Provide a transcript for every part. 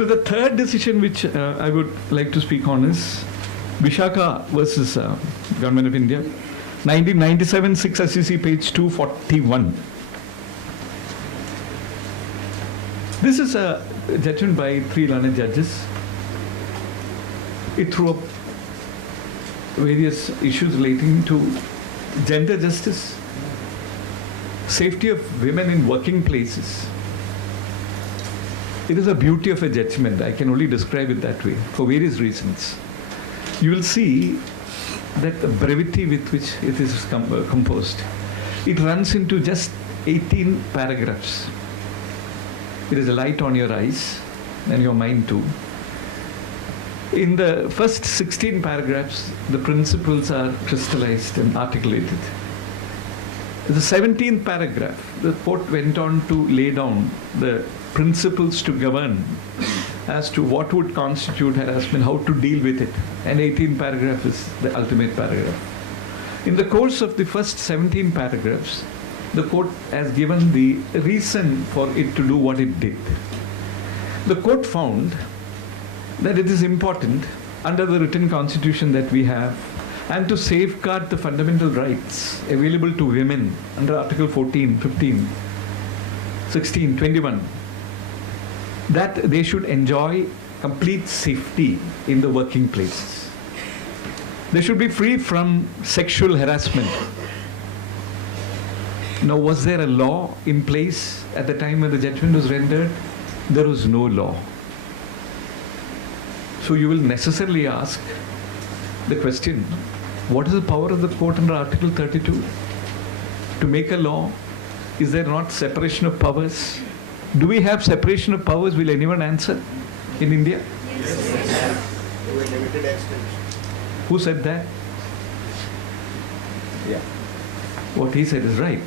So the third decision which I would like to speak on is Vishaka versus Government of India, 1997, 6 SEC, page 241. This is a judgment by 3 learned judges. It threw up various issues relating to gender justice, safety of women in working places. It is a beauty of a judgment. I can only describe it that way for various reasons. You will see that the brevity with which it is composed. It runs into just 18 paragraphs. It is a light on your eyes and your mind too. In the first 16 paragraphs, the principles are crystallized and articulated. The 17th paragraph, the court went on to lay down the principles to govern as to what would constitute harassment, how to deal with it. And 18th paragraph is the ultimate paragraph. In the course of the first 17 paragraphs, the court has given the reason for it to do what it did. The court found that it is important under the written constitution that we have and to safeguard the fundamental rights available to women under Article 14, 15, 16, 21, that they should enjoy complete safety in the working places. They should be free from sexual harassment. Now, was there a law in place at the time when the judgment was rendered? There was no law. So you will necessarily ask the question, what is the power of the court under Article 32? To make a law? Is there not separation of powers? Do we have separation of powers? Will anyone answer in India? Yes. To a limited extent. Who said that? Yeah. What he said is right.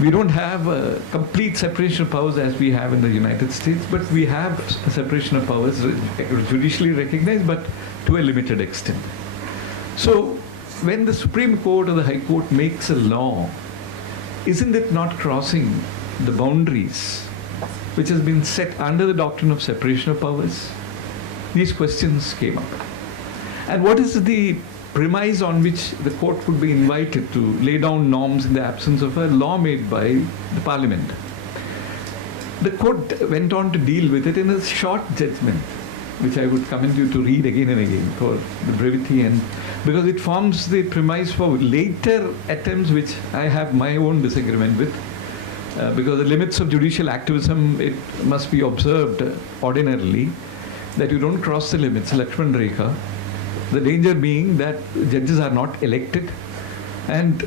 We don't have a complete separation of powers as we have in the United States, but we have a separation of powers judicially recognized, but to a limited extent. So when the Supreme Court or the High Court makes a law, isn't it not crossing the boundaries which has been set under the doctrine of separation of powers? These questions came up. And what is the premise on which the court would be invited to lay down norms in the absence of a law made by the Parliament? The court went on to deal with it in a short judgment, which I would commend you to read again and again for the brevity, and because it forms the premise for later attempts which I have my own disagreement with. Because the limits of judicial activism, it must be observed ordinarily that you don't cross the limits, Lakshman Rekha. The danger being that judges are not elected and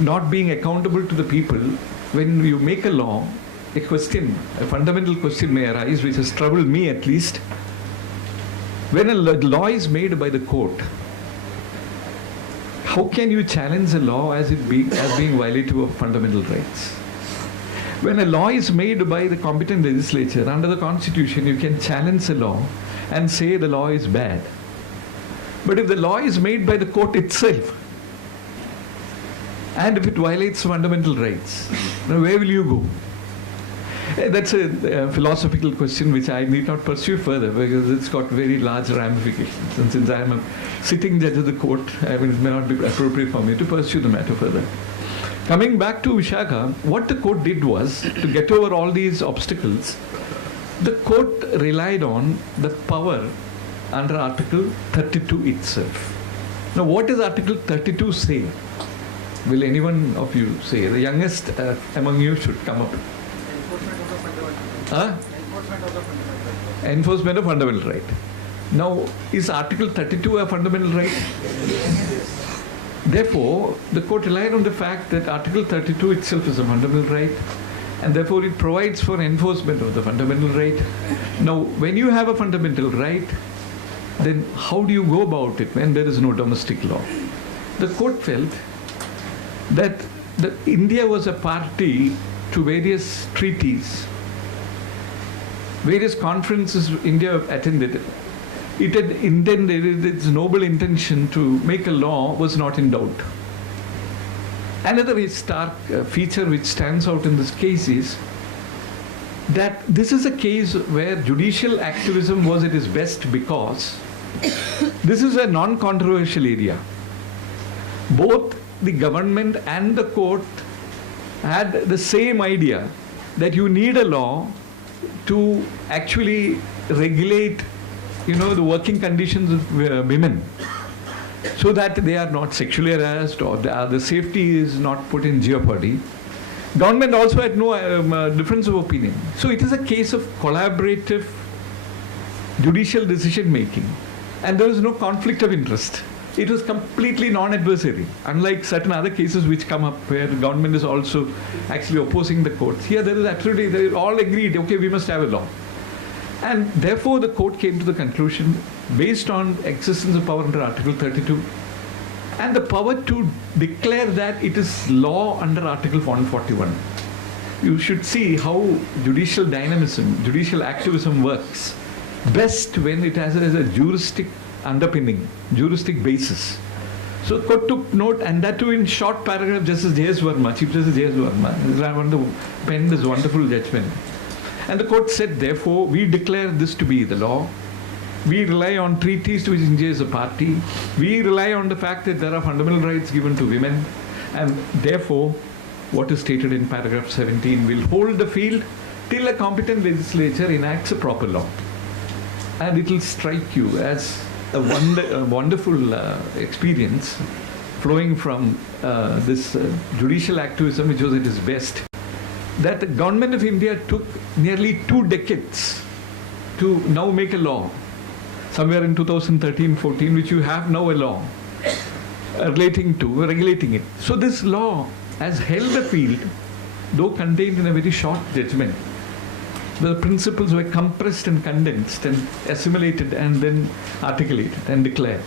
not being accountable to the people. When you make a law, a fundamental question may arise, which has troubled me at least. When a law is made by the court, how can you challenge a law as being violative of fundamental rights? When a law is made by the competent legislature under the Constitution, you can challenge a law and say the law is bad. But if the law is made by the court itself, and if it violates fundamental rights, now where will you go? That's a philosophical question which I need not pursue further because it's got very large ramifications. And since I am a sitting judge of the court, it may not be appropriate for me to pursue the matter further. Coming back to Vishaka, what the court did was, to get over all these obstacles, the court relied on the power under Article 32 itself. Now, what does Article 32 say? Will anyone of you say? The youngest among you should come up. Enforcement of fundamental right. Now, is Article 32 a fundamental right? Therefore, the court relied on the fact that Article 32 itself is a fundamental right, and therefore it provides for enforcement of the fundamental right. Now, when you have a fundamental right, then how do you go about it when there is no domestic law? The court felt that India was a party to various treaties, various conferences India attended. It had intended, its noble intention to make a law was not in doubt. Another stark feature which stands out in this case is that this is a case where judicial activism was at its best because this is a non-controversial area. Both the government and the court had the same idea that you need a law to actually regulate, the working conditions of women, so that they are not sexually harassed or the safety is not put in jeopardy. Government also had no difference of opinion. So it is a case of collaborative judicial decision making, and there was no conflict of interest. It was completely non-adversary, unlike certain other cases which come up where the government is also actually opposing the courts. Here there is absolutely, they all agreed, okay, we must have a law. And therefore the court came to the conclusion, based on existence of power under Article 32, and the power to declare that it is law under Article 141. You should see how judicial dynamism, judicial activism works best when it has a juristic underpinning, juristic basis. So court took note, and that too in short paragraph. Justice J.S. Verma, Chief Justice J.S. Verma, penned this wonderful judgment. And the court said, therefore, we declare this to be the law. We rely on treaties to which India is a party. We rely on the fact that there are fundamental rights given to women. And therefore, what is stated in paragraph 17 will hold the field till a competent legislature enacts a proper law. And it will strike you as a wonderful experience flowing from this judicial activism, which was at its best, that the government of India took nearly 2 decades to now make a law, somewhere in 2013-14, which you have now a law regulating it. So this law has held the field, though contained in a very short judgment. The principles were compressed and condensed and assimilated and then articulated and declared.